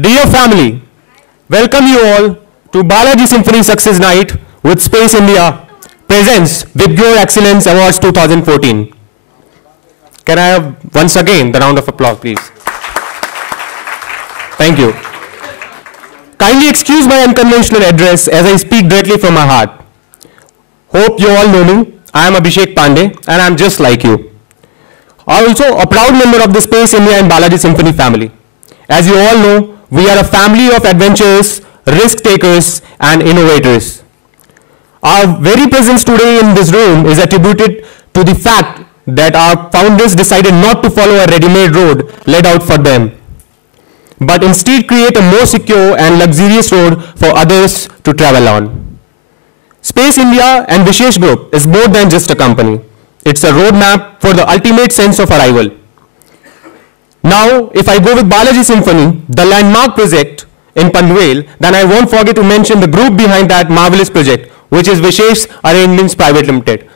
Dear family, welcome you all to Balaji Symphony Success Night with Space India presents WIPGEOR Excellence Awards 2014. Can I have once again the round of applause, please? Thank you. Kindly excuse my unconventional address as I speak directly from my heart. Hope you all know me. I am Abhishek Pandey and I am just like you. I am also a proud member of the Space India and Balaji Symphony family. As you all know, we are a family of adventurers, risk takers and innovators. Our very presence today in this room is attributed to the fact that our founders decided not to follow a ready-made road laid out for them, but instead create a more secure and luxurious road for others to travel on. Space India and Vishesh Group is more than just a company. It's a roadmap for the ultimate sense of arrival. Now, if I go with Balaji Symphony, the landmark project in Panvel, then I won't forget to mention the group behind that marvelous project, which is Vishesh Arrangements Private Limited.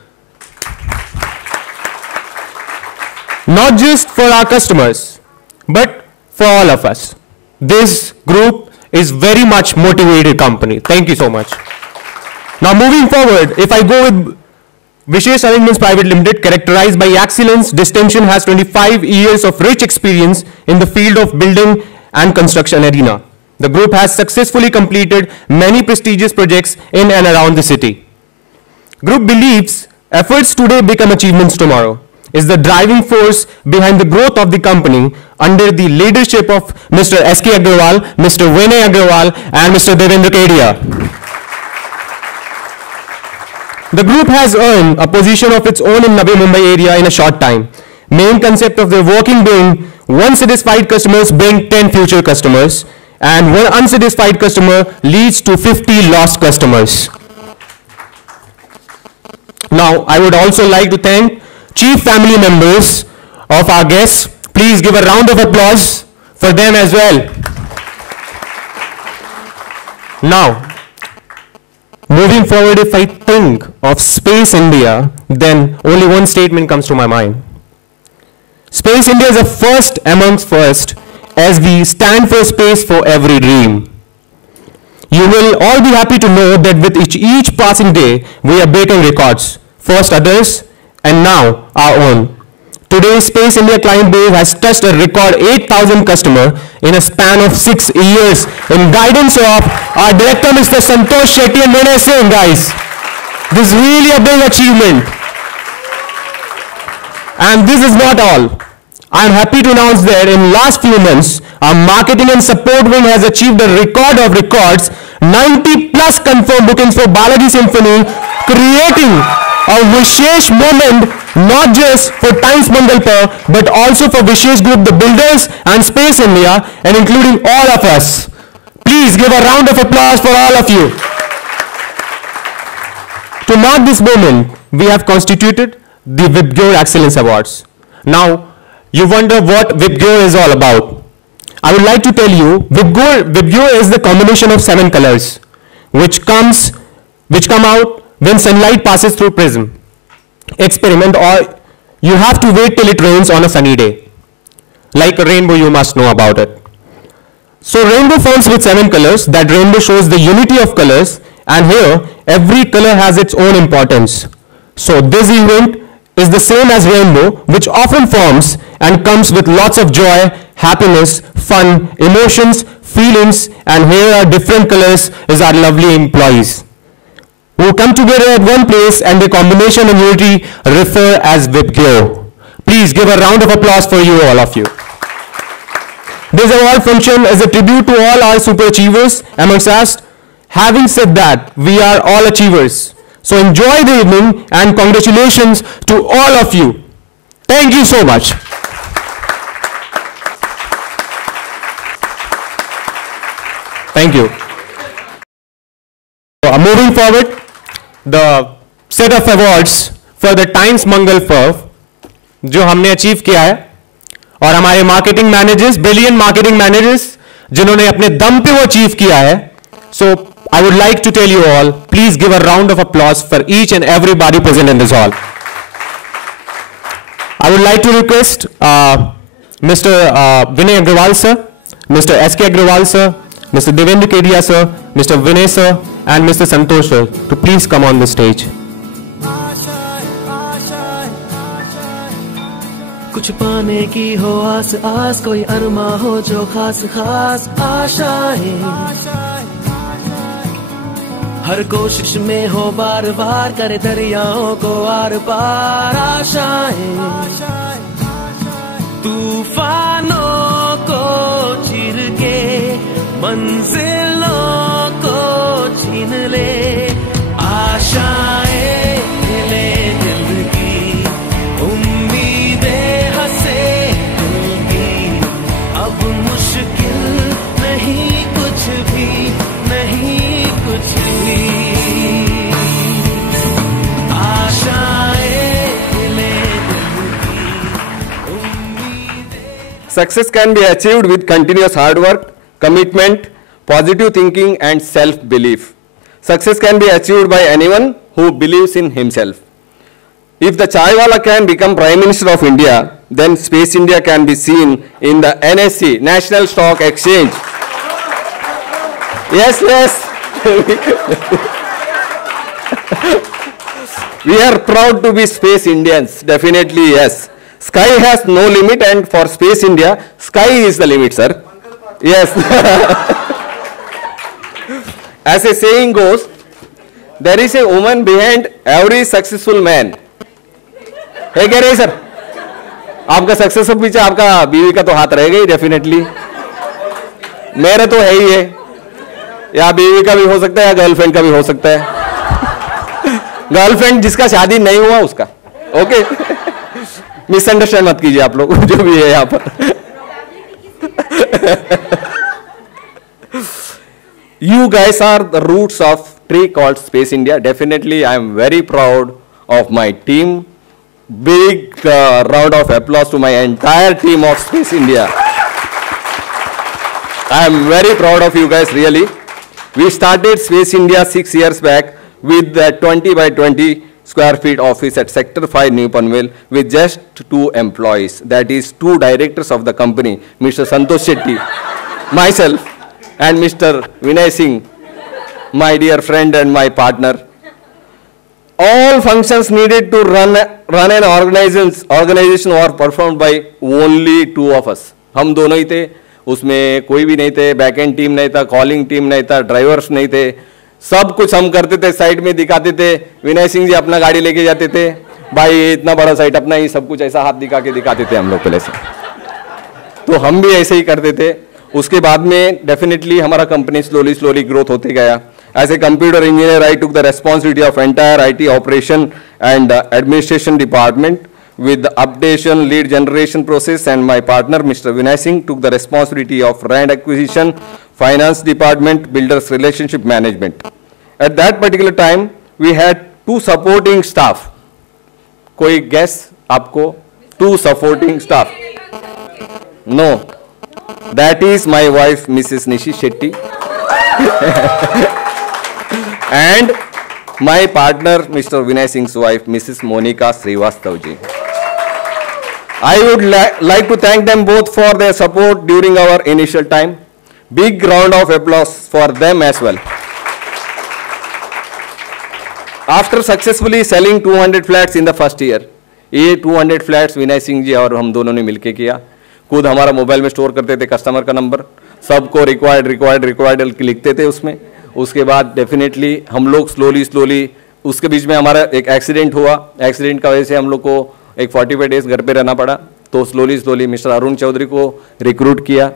Not just for our customers, but for all of us. This group is very much motivated company. Thank you so much. Now moving forward, if I go with Vishesh Arrangements Private Limited, characterized by excellence, distinction, has 25 years of rich experience in the field of building and construction arena. The group has successfully completed many prestigious projects in and around the city. Group believes efforts today become achievements tomorrow is the driving force behind the growth of the company under the leadership of Mr. S.K. Agrawal, Mr. Vinay Agrawal and Mr. Devendra Kedia. The group has earned a position of its own in Navi Mumbai area in a short time. Main concept of their working being one satisfied customers bring 10 future customers and one unsatisfied customer leads to 50 lost customers. Now, I would also like to thank chief family members of our guests. Please give a round of applause for them as well. Now, moving forward, if I think of Space India, then only one statement comes to my mind. Space India is a first amongst first, as we stand for space for every dream. You will all be happy to know that with each passing day, we are breaking records. First others, and now our own. Today, Space India client base has touched a record 8,000 customers in a span of 6 years in guidance of our director, Mr. Santosh Shetty and Vinay Singh, guys. This is really a big achievement. And this is not all. I am happy to announce that in last few months, our marketing and support wing has achieved a record of records, 90 plus confirmed bookings for Balaji Symphony, creating a Vishesh moment not just for Times Mangalpur, but also for Vishesh Group, the builders and Space India, and including all of us. Please give a round of applause for all of you. To mark this moment, we have constituted the WIPGEOR Excellence Awards. Now, you wonder what WIPGEOR is all about. I would like to tell you, WIPGEOR is the combination of 7 colors, which come out when sunlight passes through prism. Experiment, or you have to wait till it rains on a sunny day. Like a rainbow, you must know about it. So rainbow forms with 7 colors. That rainbow shows the unity of colors, and here every color has its own importance. So this event is the same as rainbow, which often forms and comes with lots of joy, happiness, fun, emotions, feelings, and here are different colors is our lovely employees who come together at one place, and the combination and unity refer as WIPGEOR. Please give a round of applause for you, all of you. This award function is a tribute to all our super achievers amongst us. Having said that, we are all achievers. So enjoy the evening and congratulations to all of you. Thank you so much. Thank you. Moving forward, the set of awards for the Times Mangalpur जो हमने achieve किया है, और हमारे marketing managers, brilliant marketing managers जिन्होंने अपने दम पे वो अचीव किया है. So I would like to tell you all, please give a round of applause for each and everybody present in this hall. I would like to request Mr. Vinay Agrawal sir Mr. S.K. Agrawal sir, Mr. Devendra Kedia sir, Mr. Vinay sir, and Mr. Santosh sir to please come on the stage. कुछ पाने की हो आस आस, कोई अरमा हो जो खास खास आशाएं, हर कोशिश में हो बार बार, करे दरियाओं को आर पार आशाएं, तूफानों को चीर के मंजिलों को छीन ले, आशाएं हिले दिल की, उम्मीदें हंसे दिल की, अब मुश्किल नहीं कुछ भी, नहीं कुछ भी, आशाएं हिले दिल की, उम्मीदें। Success can be achieved with continuous hard work, commitment, positive thinking and self-belief. Success can be achieved by anyone who believes in himself. If the Chaiwala can become Prime Minister of India, then Space India can be seen in the NSE, National Stock Exchange. Yes, yes. We are proud to be Space Indians, definitely yes. Sky has no limit, and for Space India, sky is the limit, sir. Yes. As a saying goes, there is a woman behind every successful man. है क्या नहीं sir? आपका success के पीछे आपका बीवी का तो हाथ रहेगा ही डेफिनेटली. मेरा तो है ही है, या बीवी का भी हो सकता है या गर्लफ्रेंड का भी हो सकता है. गर्लफ्रेंड जिसका शादी नहीं हुआ उसका. ओके, मिसअंडरस्टैंड मत कीजिए आप लोग जो भी है यहाँ पर. You guys are the roots of tree called Space India. Definitely, I am very proud of my team. Big round of applause to my entire team of Space India. I am very proud of you guys, really. We started Space India 6 years back with the 20 by 20 square feet office at Sector 5, New Panvel, with just 2 employees. That is 2 directors of the company, Mr. Santosh Shetty, myself, and Mr. Vinay Singh, my dear friend and my partner. All functions needed to run an organization were performed by only 2 of us. हम दोनों ही थे, उसमें कोई भी नहीं थे, back and team नहीं था, कॉलिंग टीम नहीं था, ड्राइवर्स नहीं थे. सब कुछ हम करते थे, साइड में दिखाते थे. विनय सिंह जी अपना गाड़ी लेके जाते थे, भाई इतना बड़ा साइट अपना ही, सब कुछ ऐसा हाथ दिखा के दिखाते थे हम लोग पहले से. तो हम भी ऐसे ही करते थे. उसके बाद में डेफिनेटली हमारा कंपनी स्लोली ग्रोथ होते गया. As a computer engineer, I took the responsibility of entire IT operation and administration department with the updation, lead generation process, and my partner, Mr. Vinay Singh, took the responsibility of land acquisition, finance department, builders relationship management. At that particular time, we had 2 supporting staff. कोई guess आपको? 2 supporting staff? No. That is my wife, Mrs. Nishi Shetty. And my partner, Mr. Vinay Singh's wife, Mrs. Monica Srivastavji. I would like to thank them both for their support during our initial time. Big round of applause for them as well. After successfully selling 200 flats in the first year, ये 200 flats Vinay Singh ji और हम दोनों ने मिलके किया. खुद हमारा mobile में स्टोर करते थे कस्टमर का नंबर, सबको रिक्वायर्ड लिखते थे उसमें. उसके बाद डेफिनेटली हम लोग स्लोली उसके बीच में हमारा एक एक्सीडेंट हुआ. एक्सीडेंट का वजह से हम लोग को एक 45 डेज घर पे रहना पड़ा. तो स्लोली मिस्टर अरुण चौधरी को रिक्रूट किया.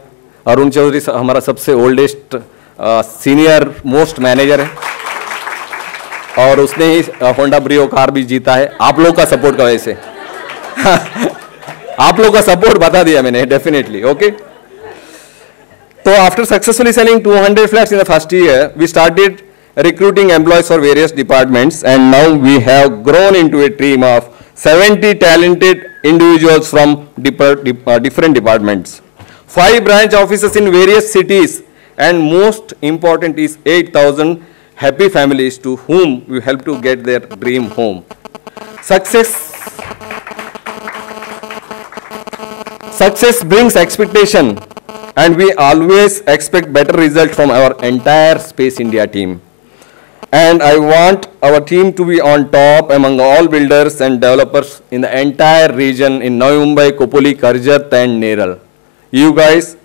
अरुण चौधरी हमारा सबसे ओल्डेस्ट सीनियर मोस्ट मैनेजर है और उसने ही होंडा ब्रियो कार भी जीता है आप लोग का सपोर्ट का वजह से. आप लोग का सपोर्ट बता दिया मैंने definitely. Okay, so after successfully selling 200 flats in the first year, we started recruiting employees for various departments, and now we have grown into a team of 70 talented individuals from different departments. 5 branch offices in various cities, and most important is 8,000 happy families to whom we help to get their dream home. Success brings expectation and we always expect better result from our entire Space India team. And I want our team to be on top among all builders and developers in the entire region in Navi Mumbai, Khopoli, Karjat and Neral. You guys,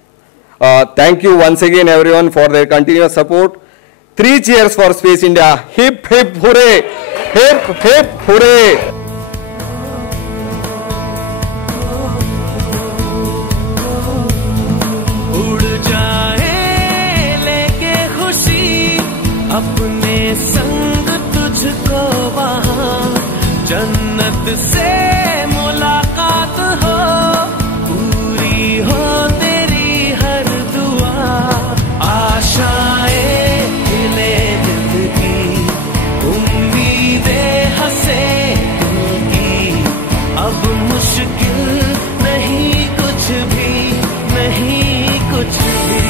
thank you once again everyone for their continuous support. 3 cheers for Space India. Hip hip hooray! Hip hip hooray! अपने संग तुझको वहाँ जन्नत से मुलाकात हो, पूरी हो तेरी हर दुआ, आशाएं खिले दिल की, उम्मीदें हंसे दिल की, अब मुश्किल नहीं कुछ भी, नहीं कुछ भी,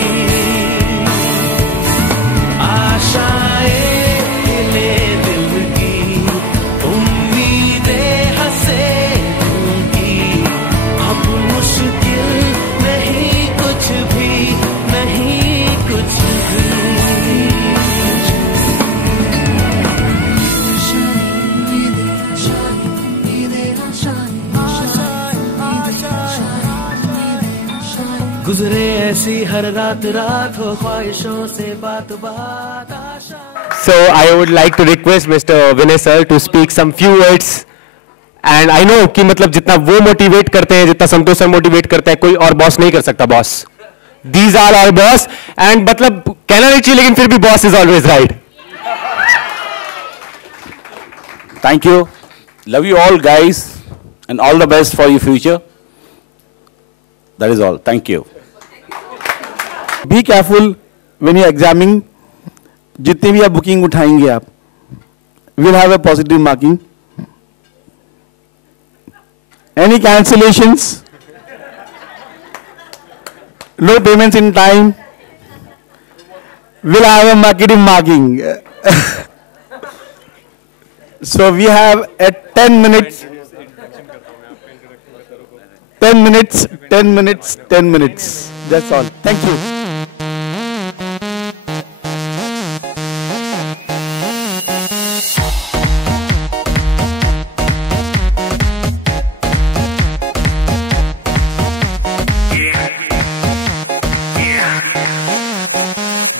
गुजरे ऐसी हर रात रात हो ख्वाहिशों से बात बात आशा. So I would like to request Mr. Vinay sir to speak some few words. And I know कि मतलब जितना वो motivate करते हैं, जितना संतोष सर motivate करते हैं, कोई और boss नहीं कर सकता boss. These are our boss. And मतलब कहना नहीं चाहिए लेकिन फिर भी boss is always right. Thank you. Love you all guys and all the best for your future. That is all. Thank you. Be careful when you are examining. जितनी भी आप बुकिंग उठाएंगे आप will have a positive marking. Any cancellations, no payments in time will have a negative marking. So we have at 10 minutes. 10 minutes, 10 minutes, 10 minutes. That's all. Thank you.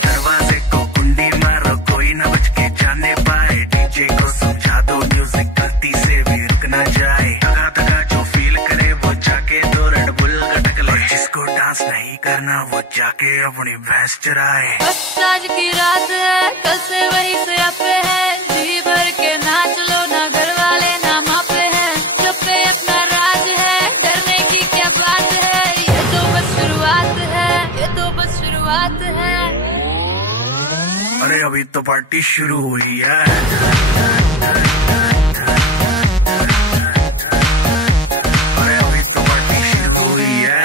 दरवाजे को कुंडी मारो, कोई ना बच के जाने पाए, डीजे को समझा दो म्यूजिक गलती से भी रुक ना जाए, धगा धगा जो फील करे वो जाके दो रेड बुल गटक ले, जिसको डांस नहीं करना वो जाके अपनी भैंस चराए. बस आज की रात है, कल से वही से पे है, जी भर के नाच लो, ना घर वाले ना मापे हैं, सब पे अपना राज है, डरने की क्या बात है, ये तो बस शुरुआत है, ये तो बस शुरुआत है. अरे अभी तो पार्टी शुरू हुई है. अरे अभी तो पार्टी शुरू हुई है.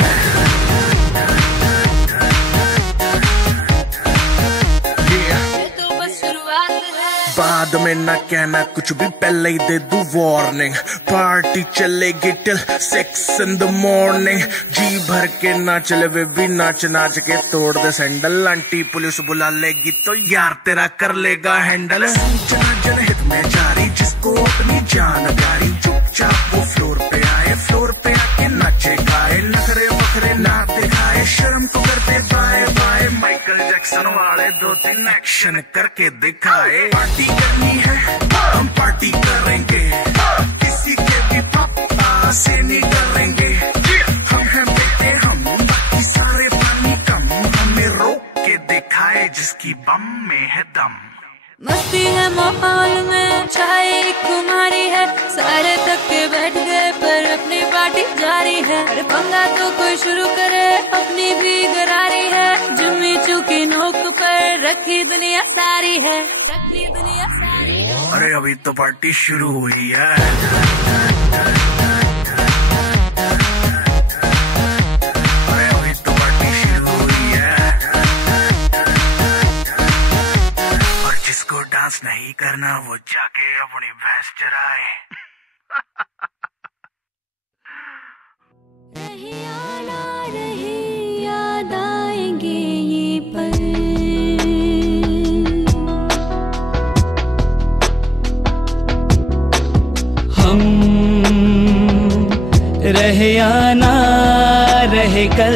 ये तो बस शुरुआत है. बाद में ना कहना कुछ भी, पहले ही दे दूं वार्निंग, पार्टी चलेगी टिल 6 in the morning, जी भर के ना चले वे भी नाच नाच के तोड़ दे सैंडल, आंटी पुलिस बुला लेगी तो यार तेरा कर लेगा हैंडल. सूचना जनहित में जारी, जिसको अपनी जान प्यारी, चुपचाप वो फ्लोर पे आए, फ्लोर पे आके नाचे गाए, नखरे वखरे ना दिखाए, शर्म को करते बाय बाय, माइकल जैक्सन वाले 2-3 एक्शन करके दिखाए. पार्टी करनी है हम पार्टी करेंगे, किसी के भी पापा से नहीं डरेंगे, हम हैं बेटे हम, बाकी सारे पानी कम, हमें रोक के दिखाए जिसकी बम में है दम. मस्ती है माहौल में, छाई खुमारी है, सारे थक के बैठ गए पर अपनी पार्टी जारी है, अरे पंगा तो कोई शुरू करे, अपनी भी गरारी है, जुम्मी चूकी नोक पर रखी दुनिया सारी है, रखी दुनिया सारी है. अरे अभी तो पार्टी शुरू हुई है. अरे अभी तो पार्टी शुरू हुई है. और जिसको डांस नहीं करना वो जाके अपनी भैंस चराए. रही आना रही याद आई. रहे कल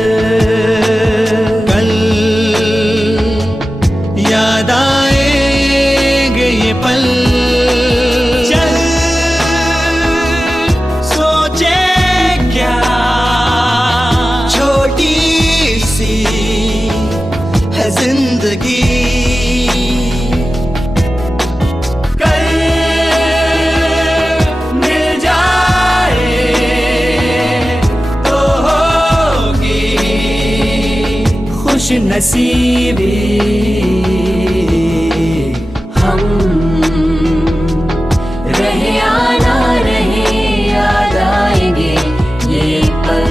कल, याद आएंगे ये पल। चल सोचे क्या, छोटी सी है जिंदगी। नसीबी हम रहे या ना रहे, याद आएंगे ये पल।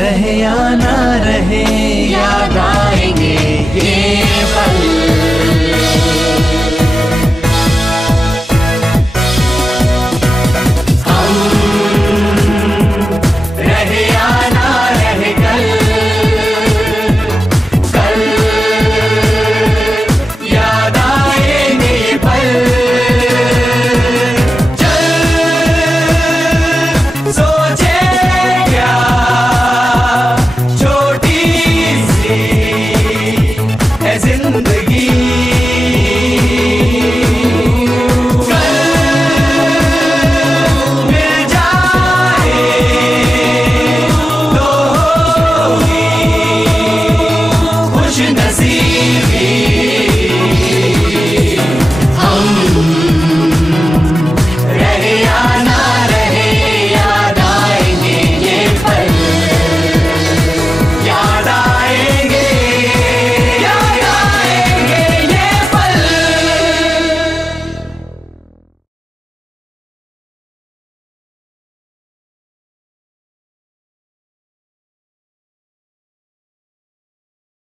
रहे या ना रहे,